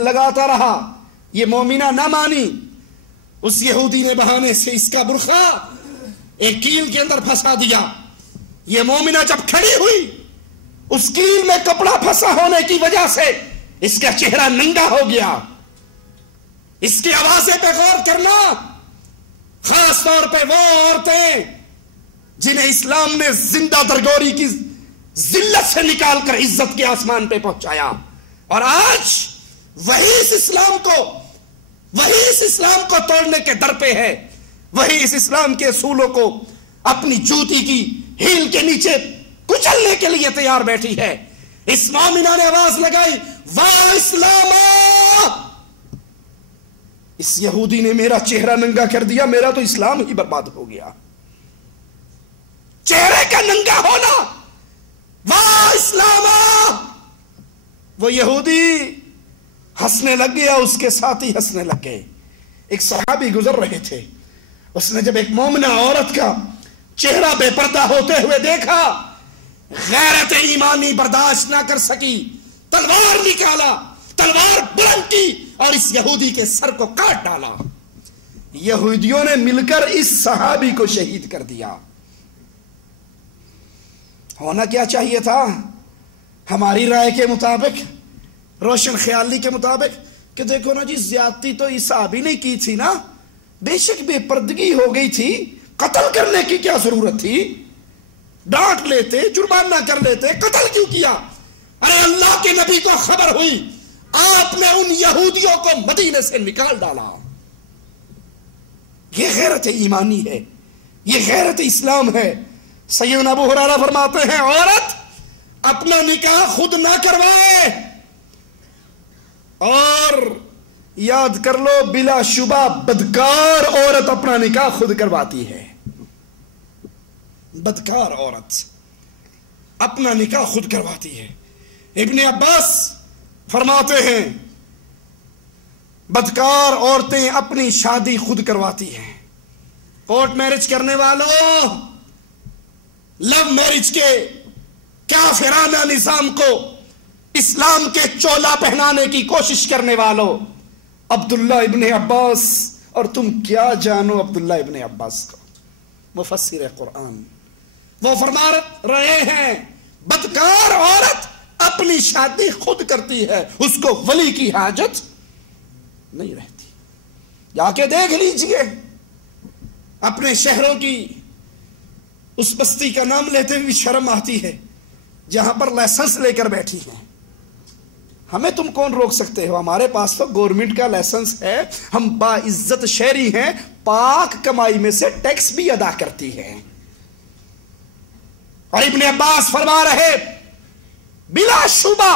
لگاتا رہا، یہ مومنہ نہ مانی، اس یہودی نے بہانے سے اس کا برقع ایک کیل کے اندر پھنسا دیا۔ یہ مومنہ جب کھڑی ہوئی، اس کیل میں کپڑا پھنسا ہونے کی وجہ سے اس کا چہرہ ننگا ہو گیا۔ اس کی آوازیں پہ غور کرنا، خاص طور پہ وہ عورتیں جنہیں اسلام نے زندہ درگوری کی ذلت سے نکال کر عزت کے آسمان پہ پہنچایا، اور آج وہی اس اسلام کو توڑنے کے در پہ ہے، وہی اس اسلام کے اصولوں کو اپنی جوتی کی ہیل کے نیچے کچلنے کے لیے تیار بیٹھی ہے۔ اس مومنہ نے آواز لگائی، واہ اسلام! اس یہودی نے میرا چہرہ ننگا کر دیا، میرا تو اسلام ہی برباد ہو گیا۔ چہرے کا ننگا ہونا، واہ اسلام! وہ یہودی ہنسنے لگ گیا، اس کے ساتھی ہنسنے لگ گئے۔ ایک صحابی گزر رہے تھے، اس نے جب ایک مومنہ عورت کا چہرہ بے پردہ ہوتے ہوئے دیکھا، غیرت ایمانی برداشت نہ کر سکی، تلوار نکالا، تلوار بلند کی اور اس یہودی کے سر کو کاٹ ڈالا۔ یہودیوں نے مل کر اس صحابی کو شہید کر دیا۔ ہونا کیا چاہیے تھا ہماری رائے کے مطابق، روشن خیالی کے مطابق، کہ دیکھو نا جی، زیادتی تو اس صحابی نے کی تھی نا، بے شک بے پردگی ہو گئی تھی، قتل کرنے کی کیا ضرورت تھی؟ ڈانٹ لیتے، جرمانہ کر لیتے، قتل کیوں کیا؟ ارے اللہ کے نبی کو خبر ہوئی، آپ نے ان یہودیوں کو مدینے سے نکال ڈالا۔ یہ غیرت ایمانی ہے، یہ غیرت اسلام ہے۔ سیدنا ابو ہریرہ فرماتے ہیں، عورت اپنا نکاح خود نہ کروائے، اور یاد کر لو بلا شبہ بدکار عورت اپنا نکاح خود کرواتی ہے۔ بدکار عورت اپنا نکاح خود کرواتی ہے۔ ابن عباس فرماتے ہیں، بدکار عورتیں اپنی شادی خود کرواتی ہیں۔ کورٹ میرج کرنے والوں، لو میرج کے کافرانہ نظام کو اسلام کے چولا پہنانے کی کوشش کرنے والوں، عبداللہ ابن عباس، اور تم کیا جانو عبداللہ ابن عباس کو، مفسر قرآن، وہ فرما رہے ہیں بدکار عورت اپنی شادی خود کرتی ہے، اس کو ولی کی حاجت نہیں رہتی۔ جا کے دیکھ لیجئے اپنے شہروں کی اس بستی کا نام لیتے ہوئے شرم آتی ہے جہاں پر لائسنس لے کر بیٹھی ہیں۔ ہمیں تم کون روک سکتے ہو؟ ہمارے پاس تو گورنمنٹ کا لائسنس ہے، ہم باعزت شہری ہیں، پاک کمائی میں سے ٹیکس بھی ادا کرتی ہے۔ اور ابن عباس فرما رہے، بلا شبہ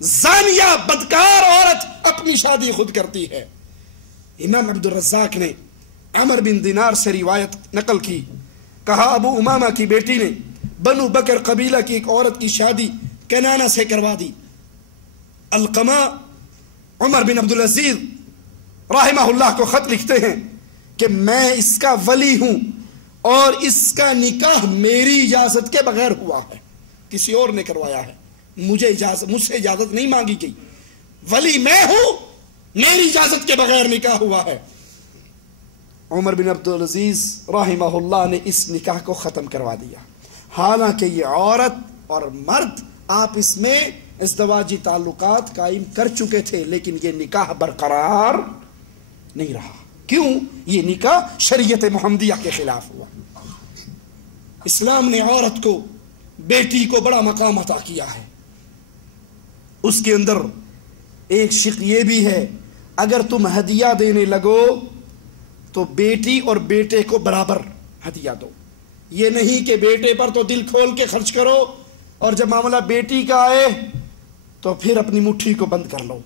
زانیہ بدکار عورت اپنی شادی خود کرتی ہے۔ امام عبد الرزاق نے عمر بن دینار سے روایت نقل کی، کہا ابو امامہ کی بیٹی نے بنو بکر قبیلہ کی ایک عورت کی شادی کنانہ سے کروا دی۔ القمہ عمر بن عبدالعزیز رحمہ اللہ کو خط لکھتے ہیں کہ میں اس کا ولی ہوں اور اس کا نکاح میری اجازت کے بغیر ہوا ہے، کسی اور نے کروایا ہے، مجھ سے اجازت نہیں مانگی گئی، ولی میں ہوں، میری اجازت کے بغیر نکاح ہوا ہے۔ عمر بن عبدالعزیز رحمہ اللہ نے اس نکاح کو ختم کروا دیا، حالانکہ یہ عورت اور مرد آپس میں ازدواجی تعلقات قائم کر چکے تھے، لیکن یہ نکاح برقرار نہیں رہا۔ کیوں؟ یہ نکاح شریعت محمدیہ کے خلاف ہوا۔ اسلام نے عورت کو، بیٹی کو بڑا مقام عطا کیا ہے۔ اس کے اندر ایک شق یہ بھی ہے، اگر تم ہدیہ دینے لگو تو بیٹی اور بیٹے کو برابر ہدیہ دو۔ یہ نہیں کہ بیٹے پر تو دل کھول کے خرچ کرو اور جب معاملہ بیٹی کا آئے تو پھر اپنی مٹھی کو بند کر لو۔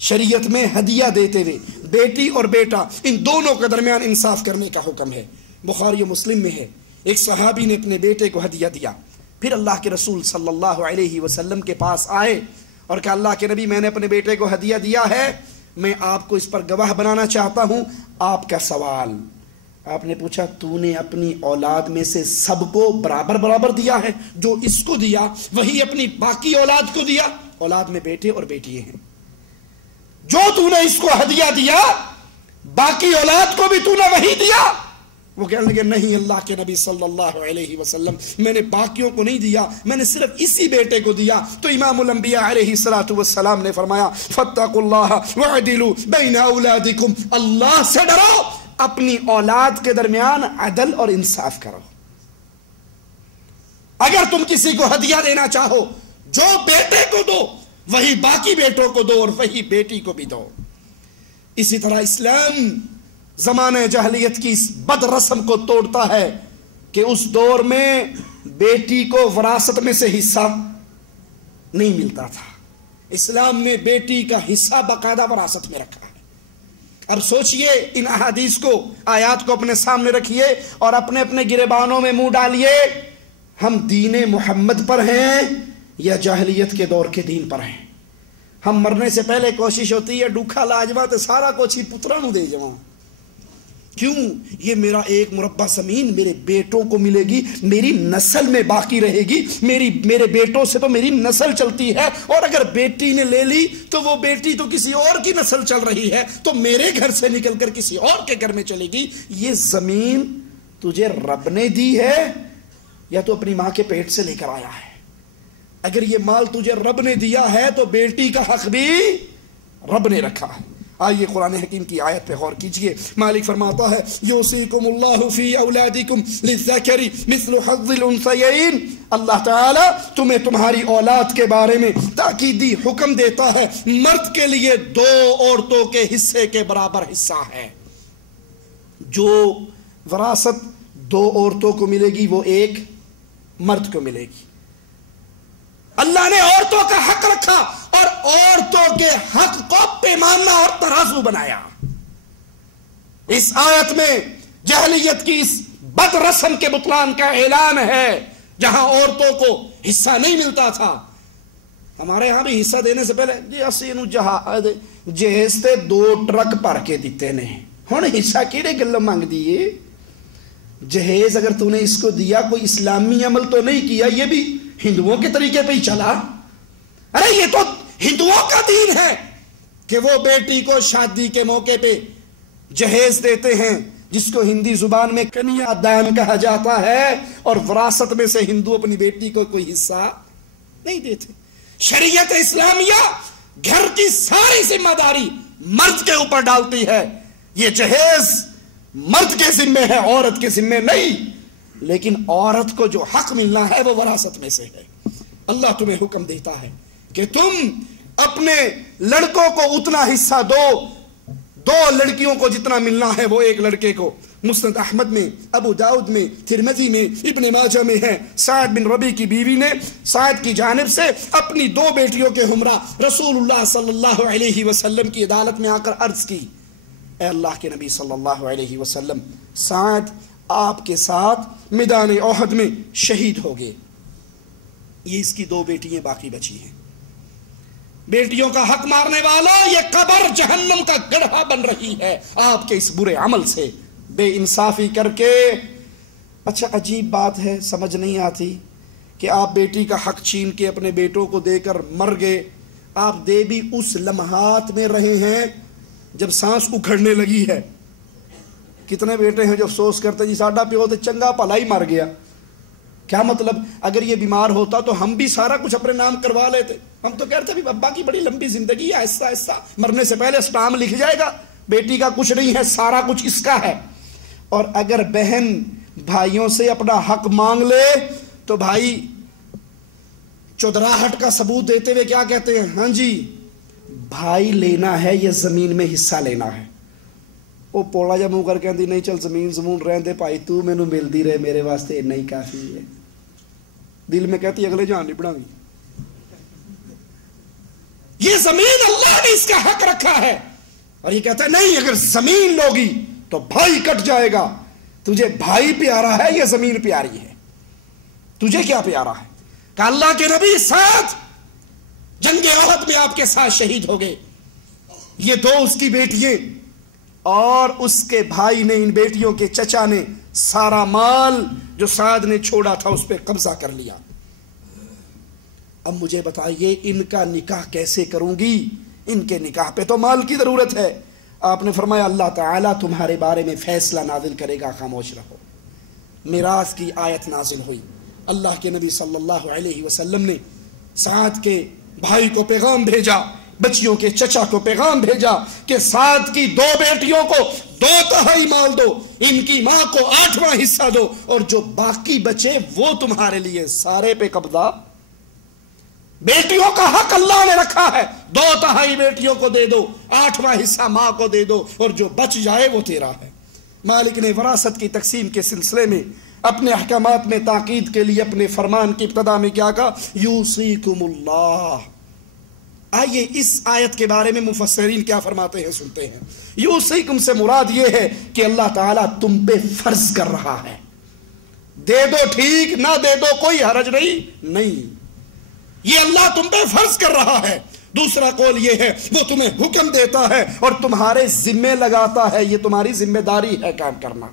شریعت میں ہدیہ دیتے ہوئے بیٹی اور بیٹا ان دونوں کے درمیان انصاف کرنے کا حکم ہے۔ بخاری و مسلم میں ہے، ایک صحابی نے اپنے بیٹے کو ہدیہ دیا، پھر اللہ کے رسول صلی اللہ علیہ وسلم کے پاس آئے اور کہا اللہ کے نبی، میں نے اپنے بیٹے کو ہدیہ دیا ہے، میں آپ کو اس پر گواہ بنانا چاہتا ہوں۔ آپ کا سوال، آپ نے پوچھا تو نے اپنی اولاد میں سے سب کو برابر برابر دیا ہے؟ جو اس کو دیا وہی اپنی باقی اولاد کو دیا؟ اولاد میں بیٹے اور بیٹیاں ہیں۔ جو تو نے اس کو ہدیہ دیا باقی اولاد کو بھی تو نے وہی دیا؟ وہ کہنے لگے نہیں اللہ کے نبی صلی اللہ علیہ وسلم، میں نے باقیوں کو نہیں دیا، میں نے صرف اسی بیٹے کو دیا۔ تو امام الانبیاء علیہ السلام نے فرمایا فاتقوا اللہ وعدلوا بین اولادکم، اللہ سے ڈرو، اپنی اولاد کے درمیان عدل اور انصاف کرو۔ اگر تم کسی کو ہدیہ دینا چاہو، جو بیٹے کو دو وہی باقی بیٹوں کو دو اور وہی بیٹی کو بھی دو۔ اسی طرح اسلام زمانہ جاہلیت کی اس بد رسم کو توڑتا ہے کہ اس دور میں بیٹی کو وراثت میں سے حصہ نہیں ملتا تھا، اسلام نے بیٹی کا حصہ باقاعدہ وراثت میں رکھا ہے۔ اب سوچئے، ان احادیث کو، آیات کو اپنے سامنے رکھیے اور اپنے اپنے گریبانوں میں منہ ڈالیے، ہم دین محمد پر ہیں یا جاہلیت کے دور کے دین پر ہیں؟ ہم مرنے سے پہلے کوشش ہوتی ہے ڈوکھا لاجوا تے سارا کچھ ہی پترا نو دے جاواں، کیوں؟ یہ میرا ایک مربع زمین میرے بیٹوں کو ملے گی، میری نسل میں باقی رہے گی، میرے بیٹوں سے تو میری نسل چلتی ہے، اور اگر بیٹی نے لے لی تو وہ بیٹی تو کسی اور کی نسل چل رہی ہے، تو میرے گھر سے نکل کر کسی اور کے گھر میں چلے گی۔ یہ زمین تجھے رب نے دی ہے یا تو اپنی ماں کے پیٹ سے لے کر آیا ہے؟ اگر یہ مال تجھے رب نے دیا ہے تو بیٹی کا حق بھی رب نے رکھا ہے۔ آئیے قرآن حکیم کی آیت پہ غور کیجئے۔ مالک فرماتا ہے یوصیکم اللہ فی اولادکم للذکر مثل حظ الانثیین، اللہ تعالی تمہیں تمہاری اولاد کے بارے میں تاکیدی حکم دیتا ہے، مرد کے لیے 2 عورتوں کے حصے کے برابر حصہ ہے۔ جو وراثت 2 عورتوں کو ملے گی وہ 1 مرد کو ملے گی۔ اللہ نے عورتوں کا حق رکھا اور عورتوں کے حق کو پیمانہ اور ترازو بنایا۔ اس آیت میں جاہلیت کی اس بد رسم کے بطلان کا اعلان ہے۔ جہاں عورتوں کو حصہ نہیں ملتا تھا، ہمارے ہاں بھی حصہ دینے سے پہلے جی اسی نو جہیز تے 2 ٹرک بھر کے دیتے نے، ہن حصہ کیڑے گل مانگ دیے؟ جہیز اگر تو نے اس کو دیا کوئی اسلامی عمل تو نہیں کیا، یہ بھی ہندوؤں کے طریقے پہ ہی چلا۔ ارے یہ تو ہندوؤں کا دین ہے کہ وہ بیٹی کو شادی کے موقع پہ جہیز دیتے ہیں، جس کو ہندی زبان میں کنیا دان کہا جاتا ہے، اور وراثت میں سے ہندو اپنی بیٹی کو کوئی حصہ نہیں دیتے۔ شریعت اسلامیہ گھر کی ساری ذمہ داری مرد کے اوپر ڈالتی ہے۔ یہ جہیز مرد کے ذمے ہے، عورت کے ذمے نہیں، لیکن عورت کو جو حق ملنا ہے وہ وراثت میں سے ہے۔ اللہ تمہیں حکم دیتا ہے کہ تم اپنے لڑکوں کو اتنا حصہ دو، 2 لڑکیوں کو جتنا ملنا ہے وہ 1 لڑکے کو۔ مسند احمد میں، ابو داؤد میں، ترمذی میں، ابن ماجہ میں ہے، سعد بن ربیع کی بیوی نے سعد کی جانب سے اپنی 2 بیٹیوں کے ہمراہ رسول اللہ صلی اللہ علیہ وسلم کی عدالت میں آ کر عرض کی، اے اللہ کے نبی صلی اللہ علیہ وسلم، سعد آپ کے ساتھ میدان احد میں شہید ہو گئے، یہ اس کی 2 بیٹیاں باقی بچی ہیں، بیٹیوں کا حق مارنے والا یہ قبر جہنم کا گڑھا بن رہی ہے آپ کے اس برے عمل سے، بے انصافی کر کے۔ اچھا عجیب بات ہے، سمجھ نہیں آتی کہ آپ بیٹی کا حق چھین کے اپنے بیٹوں کو دے کر مر گئے، آپ دے بھی اس لمحات میں رہے ہیں جب سانس اکھڑنے لگی ہے۔ کتنے بیٹے ہیں جو افسوس کرتے جی ساڈا پیو تے چنگا بھلا ہی مر گیا۔ کیا مطلب؟ اگر یہ بیمار ہوتا تو ہم بھی سارا کچھ اپنے نام کروا لیتے، ہم تو کہتے بھی ابا کی بڑی لمبی زندگی ہے، ایسا ایسا مرنے سے پہلے اسٹام لکھ جائے گا، بیٹی کا کچھ نہیں ہے، سارا کچھ اس کا ہے۔ اور اگر بہن بھائیوں سے اپنا حق مانگ لے تو بھائی چودراہٹ کا ثبوت دیتے ہوئے کیا کہتے ہیں؟ ہاں جی بھائی لینا ہے یا زمین میں حصہ لینا ہے؟ وہ پوڑا جا منہ کر کے نہیں چل زمین رہن دے بھائی، تو مینوں ملتی رہے میرے واسطے اتنا ہی کافی ہے۔ دل میں کہتی اگلے جان نہیں بڑھاوی، یہ زمین اللہ نے اس کا حق رکھا ہے، اور یہ کہتا ہے نہیں اگر زمین لوگی تو بھائی کٹ جائے گا۔ تجھے بھائی پیارا ہے یا زمین پیاری ہے؟ تجھے کیا پیارا ہے؟ کہ اللہ کے نبی ساتھ جنگ احد میں آپ کے ساتھ شہید ہو گئے، یہ 2 اس کی بیٹیاں، اور اس کے بھائی نے، ان بیٹیوں کے چچا نے سارا مال جو سعد نے چھوڑا تھا اس پہ قبضہ کر لیا۔ اب مجھے بتائیے ان کا نکاح کیسے کروں گی؟ ان کے نکاح پہ تو مال کی ضرورت ہے۔ آپ نے فرمایا اللہ تعالیٰ تمہارے بارے میں فیصلہ نازل کرے گا، خاموش رہو۔ میراث کی آیت نازل ہوئی، اللہ کے نبی صلی اللہ علیہ وسلم نے سعد کے بھائی کو پیغام بھیجا، بچیوں کے چچا کو پیغام بھیجا کہ سعد کی 2 بیٹیوں کو 2/3 مال دو، ان کی ماں کو 8واں حصہ دو، اور جو باقی بچے وہ تمہارے لیے، سارے پہ قبضہ۔ بیٹیوں کا حق اللہ نے رکھا ہے، 2/3 بیٹیوں کو دے دو، 8واں حصہ ماں کو دے دو، اور جو بچ جائے وہ تیرا ہے۔ مالک نے وراثت کی تقسیم کے سلسلے میں اپنے احکامات میں تاکید کے لیے اپنے فرمان کی ابتدا میں کیا کہا؟ یوصیکم اللہ۔ آئیے اس آیت کے بارے میں مفسرین کیا فرماتے ہیں سنتے ہیں۔ یوصیکم سے مراد یہ ہے کہ اللہ تعالیٰ تم پہ فرض کر رہا ہے، دے دو ٹھیک، نہ دے دو کوئی حرج نہیں، یہ اللہ تم پہ فرض کر رہا ہے۔ دوسرا قول یہ ہے وہ تمہیں حکم دیتا ہے اور تمہارے ذمے لگاتا ہے، یہ تمہاری ذمہ داری ہے کام کرنا۔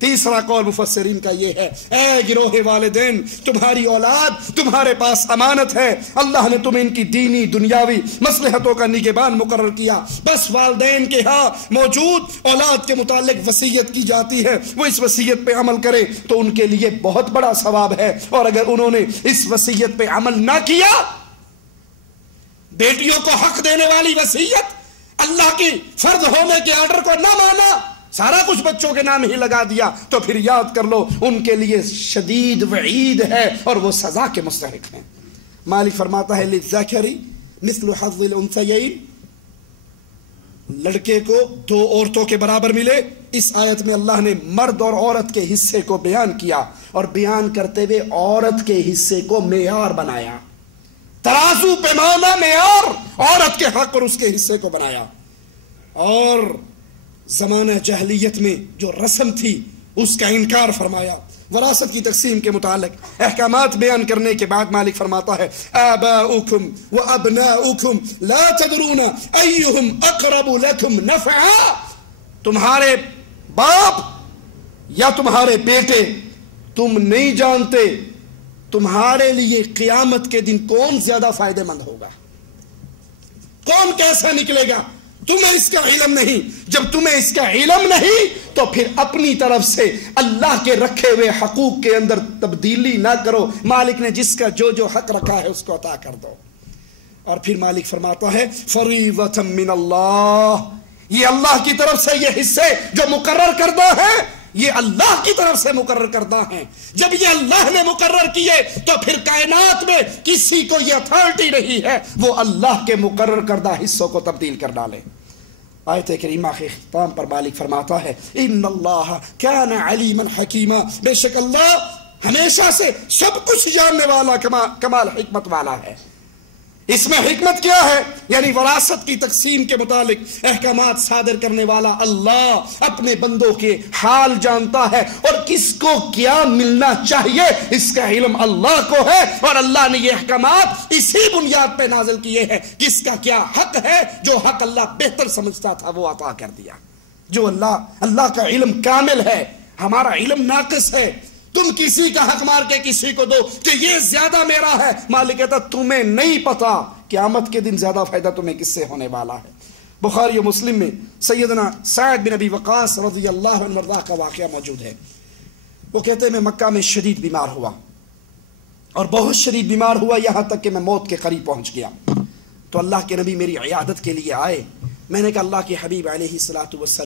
تیسرا قول مفسرین کا یہ ہے، اے گروہ والدین، تمہاری اولاد تمہارے پاس امانت ہے، اللہ نے تمہیں ان کی دینی دنیاوی مصلحتوں کا نگہبان مقرر کیا، بس والدین کے ہاں موجود اولاد کے متعلق وصیت کی جاتی ہے، وہ اس وصیت پہ عمل کرے تو ان کے لیے بہت بڑا ثواب ہے، اور اگر انہوں نے اس وصیت پہ عمل نہ کیا، بیٹیوں کو حق دینے والی وصیت، اللہ کی فرض ہونے کے آرڈر کو نہ مانا، سارا کچھ بچوں کے نام ہی لگا دیا، تو پھر یاد کر لو ان کے لیے شدید وعید ہے اور وہ سزا کے مستحق ہیں۔ مالک فرماتا ہے للذکر مثل حظ الانثیین، لڑکے کو 2 عورتوں کے برابر ملے۔ اس آیت میں اللہ نے مرد اور عورت کے حصے کو بیان کیا، اور بیان کرتے ہوئے عورت کے حصے کو معیار بنایا، ترازو پیمانہ معیار عورت کے حق اور اس کے حصے کو بنایا۔ اور زمانہ جاہلیت میں جو رسم تھی اس کا انکار فرمایا۔ وراثت کی تقسیم کے متعلق احکامات بیان کرنے کے بعد مالک فرماتا ہے آباؤکم وابناؤکم لا تدرون ایہم اقرب لکم نفعا، تمہارے باپ یا تمہارے بیٹے، تم نہیں جانتے تمہارے لیے قیامت کے دن کون زیادہ فائدہ مند ہوگا، کون کیسا نکلے گا، تمہیں اس کا علم نہیں۔ جب تمہیں اس کا علم نہیں تو پھر اپنی طرف سے اللہ کے رکھے ہوئے حقوق کے اندر تبدیلی نہ کرو، مالک نے جس کا جو حق رکھا ہے اس کو عطا کر دو۔ اور پھر مالک فرماتا ہے فریضۃ من اللہ، یہ اللہ کی طرف سے یہ حصے جو مقرر کردہ ہیں، یہ اللہ کی طرف سے مقرر کردہ ہیں۔ جب یہ اللہ نے مقرر کیے تو پھر کائنات میں کسی کو یہ اتھارٹی نہیں ہے وہ اللہ کے مقرر کردہ حصوں کو تبدیل کر ڈالے۔ آیت کریمہ کے اختتام پر مالک فرماتا ہے ان اللہ کان علیما حکیما، بے شک اللہ ہمیشہ سے سب کچھ جاننے والا، کمال حکمت والا ہے۔ اس میں حکمت کیا ہے؟ یعنی وراثت کی تقسیم کے متعلق احکامات صادر کرنے والا اللہ اپنے بندوں کے حال جانتا ہے، اور کس کو کیا ملنا چاہیے اس کا علم اللہ کو ہے، اور اللہ نے یہ احکامات اسی بنیاد پہ نازل کیے ہیں، کس کا کیا حق ہے، جو حق اللہ بہتر سمجھتا تھا وہ عطا کر دیا۔ جو اللہ کا علم کامل ہے، ہمارا علم ناقص ہے، تم کسی کا حق مار کے کسی کو دو کہ یہ زیادہ میرا ہے، مالک کہتا تمہیں نہیں پتا قیامت کے دن زیادہ فائدہ تمہیں کس سے ہونے والا ہے۔ بخاری و مسلم میں سیدنا سعد بن ابی وقاص رضی اللہ عنہ کا واقعہ موجود ہے۔ وہ کہتے ہیں میں مکہ میں شدید بیمار ہوا، اور بہت شدید بیمار ہوا، یہاں تک کہ میں موت کے قریب پہنچ گیا۔ تو اللہ کے نبی میری عیادت کے لیے آئے، میں نے کہا اللہ کے حبیب علیہ الصلوۃ والسلام